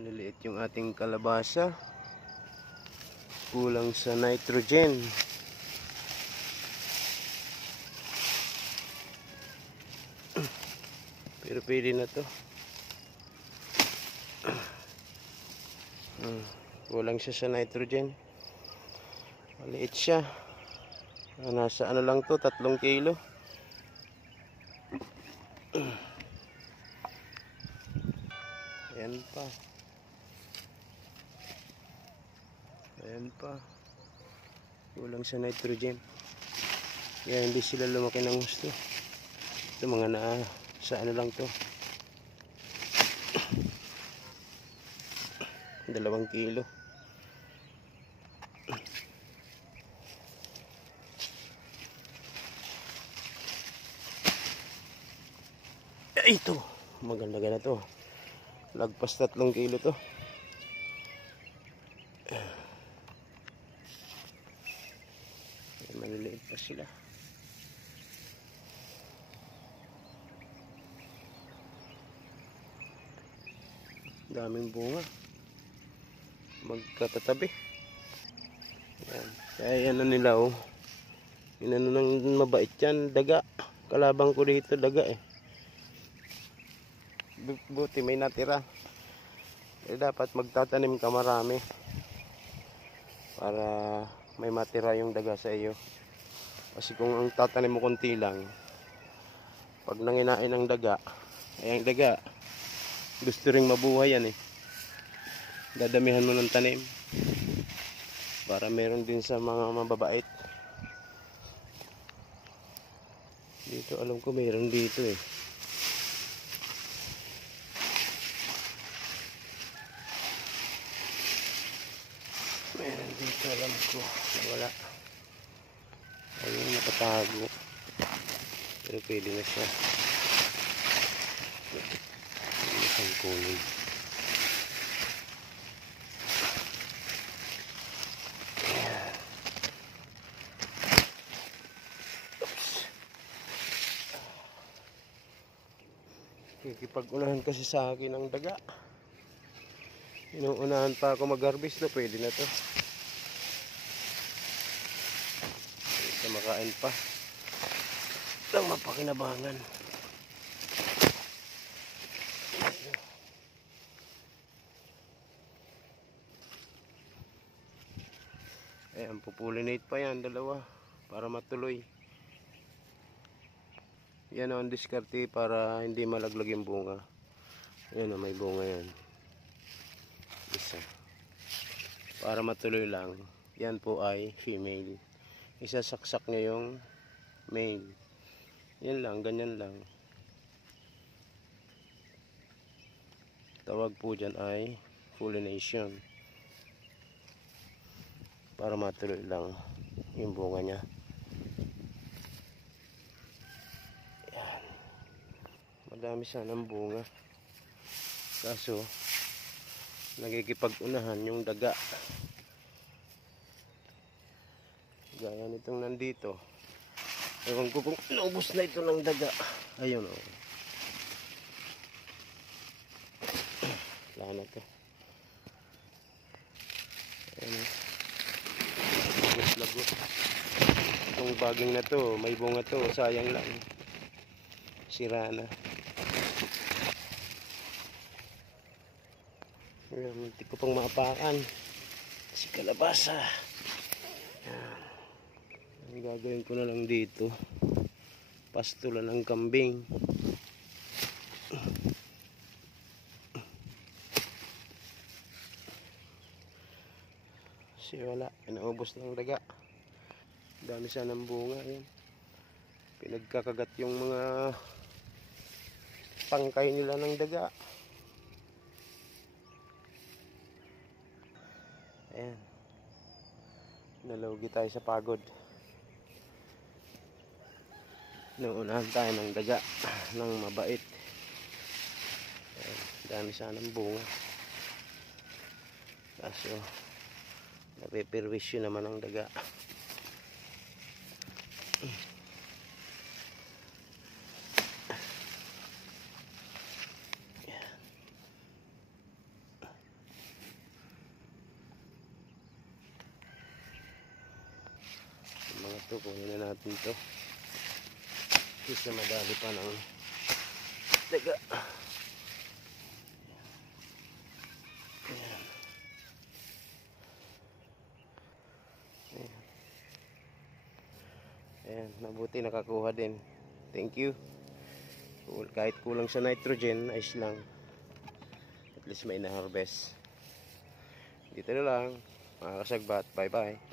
Maliliit yung ating kalabasa. Kulang sa nitrogen. Pero pwede na to. Kulang siya sa nitrogen. Maliit siya. Nasa ano lang to, 3 kilo. Ayan pa. Ayan pa. Kulang sa nitrogen. Kaya hindi sila lumaki ng gusto. Ito mga sa ano lang to. 2 kilo. Ito. Maganda na to. Lagpas 3 kilo to. Maliliit pa sila. Daming bunga. Magkatatabi. Ayan. Kaya yan na nila oh. Inano nang mabait yan. Daga. Kalabang ko dito daga eh. Buti may natira. Eh, dapat magtatanim ka marami. Para may matira yung daga sa iyo. Kasi kung ang tatanim mo konti lang, pag nanginain ng daga, ay ang daga, gusto ring mabuhay yan eh. Dadamihan mo ng tanim. Para meron din sa mga mababait. Dito alam ko meron dito eh. Meron dito alam ko. Wala. Ayun nakatago. Pero pwede na siya. Isang kunin. Kikipag-unahan kasi sa akin ang daga. Inuunahan pa ako mag-harvest na pwede na to. Isa makain pa. Lang mapakinabangan. Ayan, pupulinate pa yan, 2 para matuloy. Yan ang diskarte para hindi malaglag yung bunga. Ayan, may bunga yan. Isa. Para matuloy lang. Yan po ay female. Isasaksak niya yung male. Yan lang, ganyan lang. Tawag po dyan ay pollination. Para matuloy lang yung bunga niya. Yan. Madami sanang bunga. Kaso, nagkikipag-unahan yung daga. Gaya nitong nandito. Ewan ko kung naubos na ito ng daga. Ayun o. Wala na to. Ayun o. Lagos. Itong baging na to, may bunga to. Sayang lang. Sira na. Muntik ko pang maapakan. Si kalabasa. Yan. Ang gagawin ko na lang dito, pastulan ng kambing. Kasi wala, inaubos ng daga. Dami sanang bunga. Yan. Pinagkakagat yung mga tangkay nila ng daga. Ayan. Nalugi tayo sa pagod. Nauunahan tayo ng daga ng mabait. Ayan. Dami sanang bunga. Kaso napipirwisyo naman ang daga. Ito, kunin na natin ito. Kasi madali pa ng daga. Ayan. Ayan. Ayan, mabuti nakakuha din. Thank you. Kahit kulang sa nitrogen, ayos lang. At least may na-harvest. Dito na lang, mga kasagbat. Bye bye.